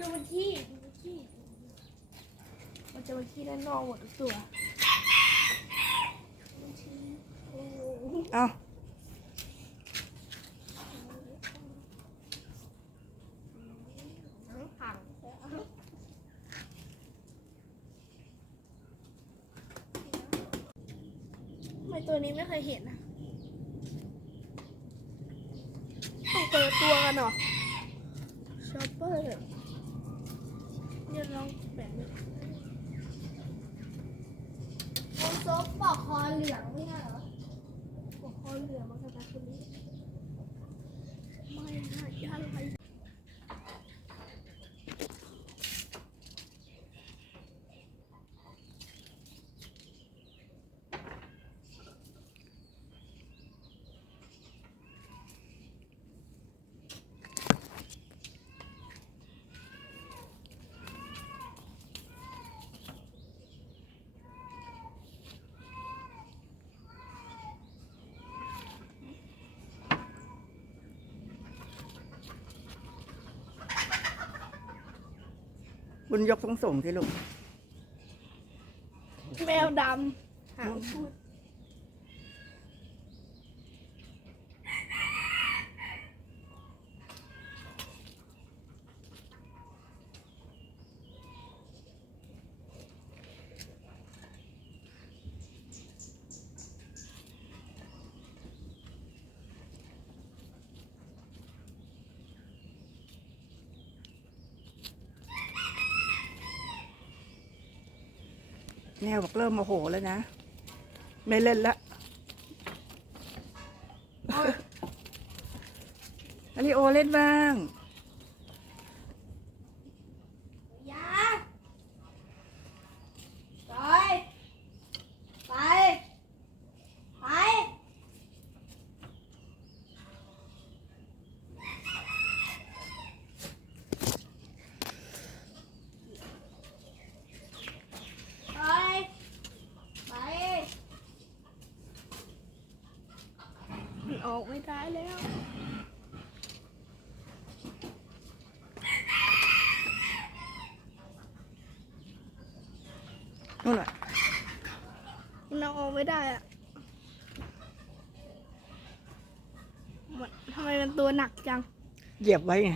ดูมันขี้ดูมันขี้ มันจะมาขี้ด้านนอกหมดทุกตัวมันขี้โอ้โหเอาทั้งผังทำไมตัวนี้ไม่เคยเห็นนะต้องเปิดตัวกันเหรอชอปเปอร์ เนี่ยลองแบบนี้โซบปอกคอเหลืองไม่ใช่เหรอปอกคอเหลือมันก็จะคนนี้ไม่นะยาอะไร บุญยกสองส่งที่ลูกแมวดำหางพูด แมวบอกเริ่มโมโหแล้วนะ ไม่เล่นละอันนี้โอเล่นบ้าง ยาไปไปไป ไป ไป มันออ กไม่ได้แล้ว นู่นแหละมันเอาออกไม่ได้อะมันทำไมมันตัวหนักจัง เหยียบไว้ไง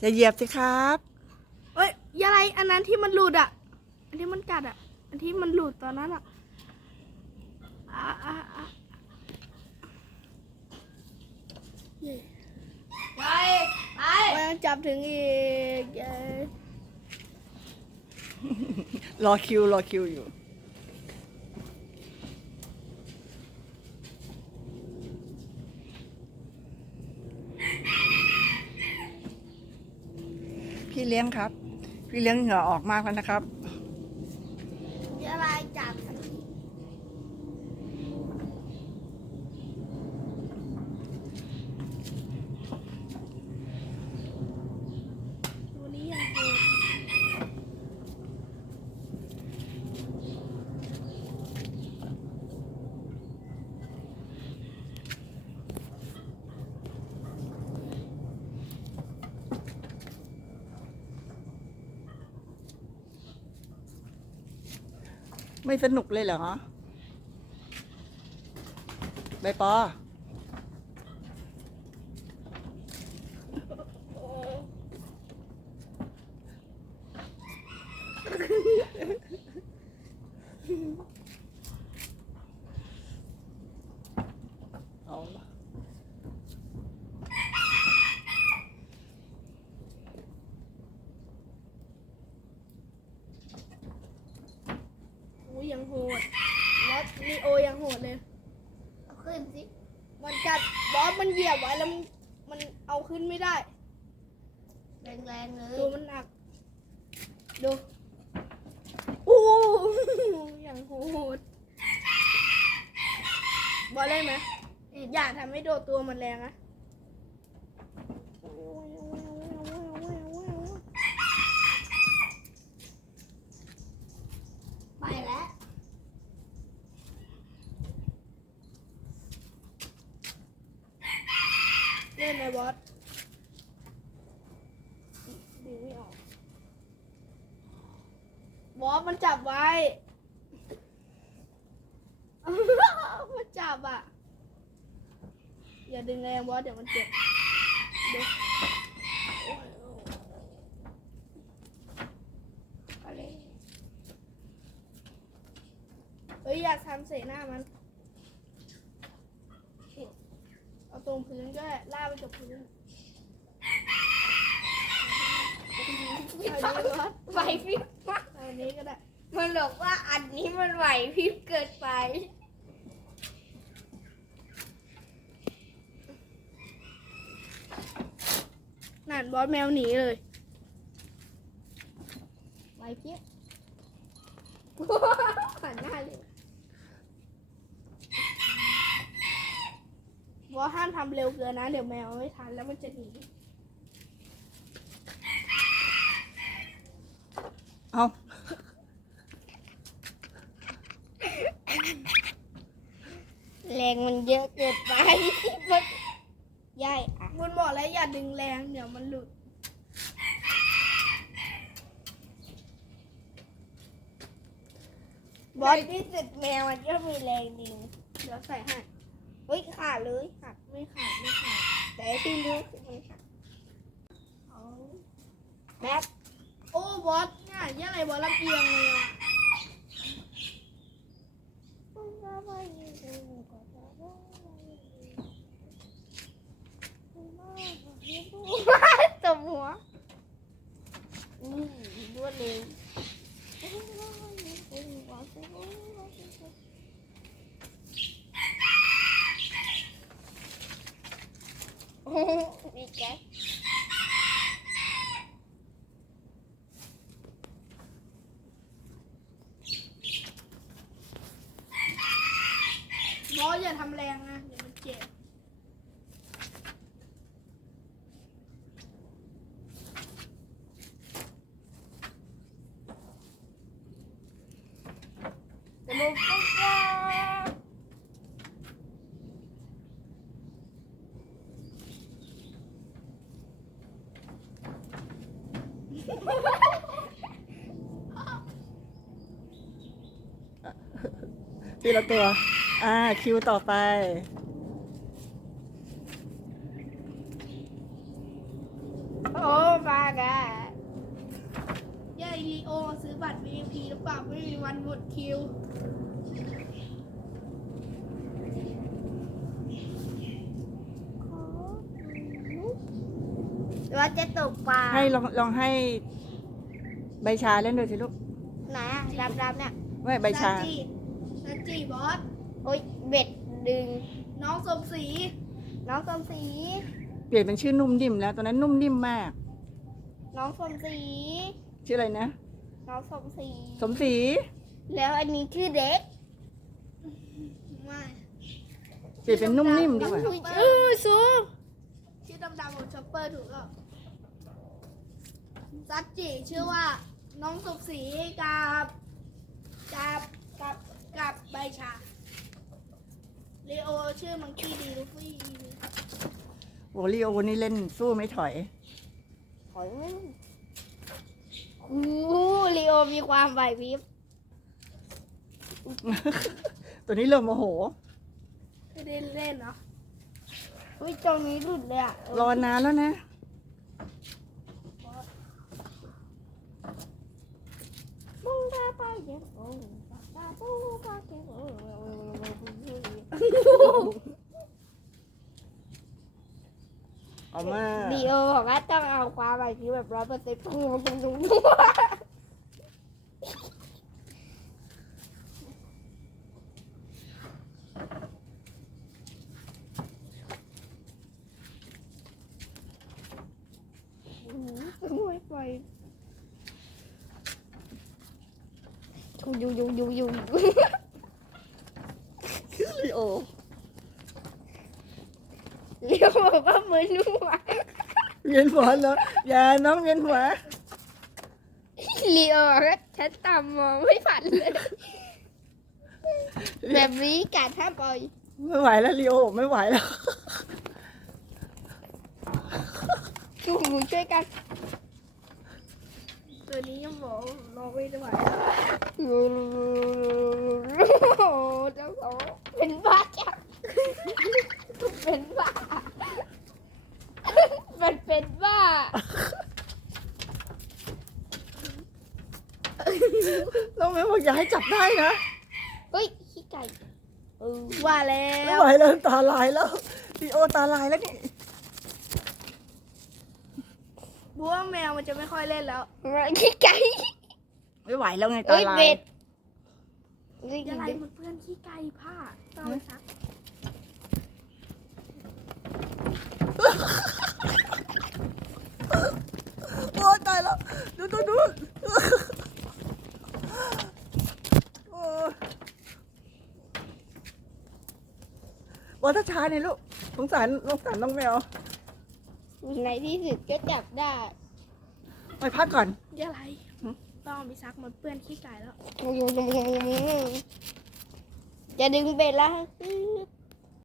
จะเหยียบสิครับ เอ้ยยอะไรอันนั้นที่มันหลุดอะ อันที่มันกัดอะ อันที่มันหลุดตอนนั้นอะอะอะอะเย่ ไปไปมันยังจับถึงอีกเย้รอคิวรอคิวอยู่ พี่เลี้ยงครับ พี่เลี้ยงเหงื่อออกมากแล้วนะครับ ยอะไรจับตัวนี้ยังโหด ไม่สนุกเลยเหรอใบปอ เอาละ โอ้ยยังโห ดบอสลีโอยังโหดเลย เอาขึ้นสิ มันกัดบอสมันเหยียบไว้แล้วมันมันเอาขึ้นไม่ได้ แรงๆเลดูย มันหนัก ดูโอ้อย่างโหดบอลเล่นไหมอย่าทำให้โดดตัวมันแรงนะ บอสดึไม่ออก บอสมันจับไว้ มันจับอะ อย่าดึงแรงบอสเดี๋ยวมันเจ็บเฮ้ยอยากทำเส่หน้ามัน งพื้นก็ได้ลากไปกับพื้นเอานี้บอสไหวพริบมากเอานี้ก็ได้ มันบอกว่าอันนี้มันไหวพริบเกินไปนั่นบอสแมวหนีเลยไหวพริบหันหน้าเลย บอสห้ามทำเร็วเกินนะ เดี๋ยวแมวไม่ทันแล้วมันจะหนีเอาแรงมันเยอะเกินไปมันย่ายอะคุณบอกแล้วอย่าดึงแรงเดี๋ยวมันหลุด บอสที่สุดแมวมันก็มีแรงดึงเดี๋ยวใส่ให้ เฮ้ยขาดเลยหักไม่ขาดไม่ขาดแต่ที่รู้คือมันหักเอาแม็กโอ้บอสเนี่ยยังไงบอสลำเอียงเลยอะตบหัวนี่รวดเร็วมีแก๊ส บอสอย่าทำแรงนะเดี๋ยวมันเจ็บ แต่มันก็แย่ ทีละตัว อ่า คิวต่อไป โอ้มากอะย่าลีโอซื้อบัตร VIP หรือเปล่าไม่มีวันหมดคิวว่าจะตกปลาให้ลองลองให้ใบชาเล่นด้วยสิลูก ไหนอะดำๆเนี่ย ไม่ใบชาซาจิซาจิบอส โอ้ยเบ็ดดึง น้องสมศรี น้องสมศรี เปลี่ยนเป็นชื่อนุ่มนิ่มแล้วตอนนั้นนุ่มนิ่มมาก น้องสมศรี ชื่ออะไรนะ น้องสมศรี สมศรี แล้วอันนี้ชื่อเด็ก ไม่เปลี่ยนเป็นนุ่มนิ่มดีกว่าเออซูชื่อดำๆของช็อปเปอร์ถูกแล้วซัจจิชื่อว่าน้องสมศรีกับกับกับ กับใบชาเลโอชื่อมังคีดีลูฟี่โอริโอนี่เล่นสู้ไม่ถอย ถอยไม่โอ้ลีโอมีความไหวพริบตัวนี้เริ่มโมโหไม่ได้เล่นเนาะอุ้ยตรงนี้หลุดเลยอะรอนานแล้วนะ มึงได้ไปเดี๋ยวโอ้ยตาปูกา เอามาลีโอบอกว่าต้องเอาความไหวพริบแบบร้อยเปอร์เซ็นต์พุ่งลงตรงนี้ไม่ไป ยู่อยู่อยู่อยู่ลีโอเรียกบอกว่ามือนุ่มอะเวียนหัวแล้วอย่าน้องเวียนหัวลีโอก็ฉันตามมองไม่ฝันเลยแบบนี้การถ้าปล่อยไม่ไหวแล้วลีโอบอกไม่ไหวแล้วกูหนูช่วยกัน ตัวนี้ยังบอกว่าน้อไม่ได้ไหวโอ้โหเจ้าของเป็นบ้าจังเป็นบ้าเป็นเป็นบ้าน้องแมวบอกอย่าให้จับได้นะเฮ้ยขี้ไก่ว่าแล้ไม่วไหวแล้วตาลายแล้วลีโอตาลายแล้วนี่ บัวาแมวมันจะไม่ค่อยเล่นแล้วขี้ไก่ไม่ไหวแล้วไงตาเฮ้ยลายเบ็ดนี่อะไรเบ็ดมันเพื่อนขี้ไก่ผ้าต้องเอาไปซักโอ้ตายแล้วดูดูดูโอ้บอกถ้าช้าเนี่ยลูกสงสารสงสารน้องแมว ในที่สุดก็จับได้ไปพักก่อน เดี๋ยวอะไรต้องเอาไปซักมันเปื้อนขี้ไก่แล้ว จะดึงเบ็ดแล้ว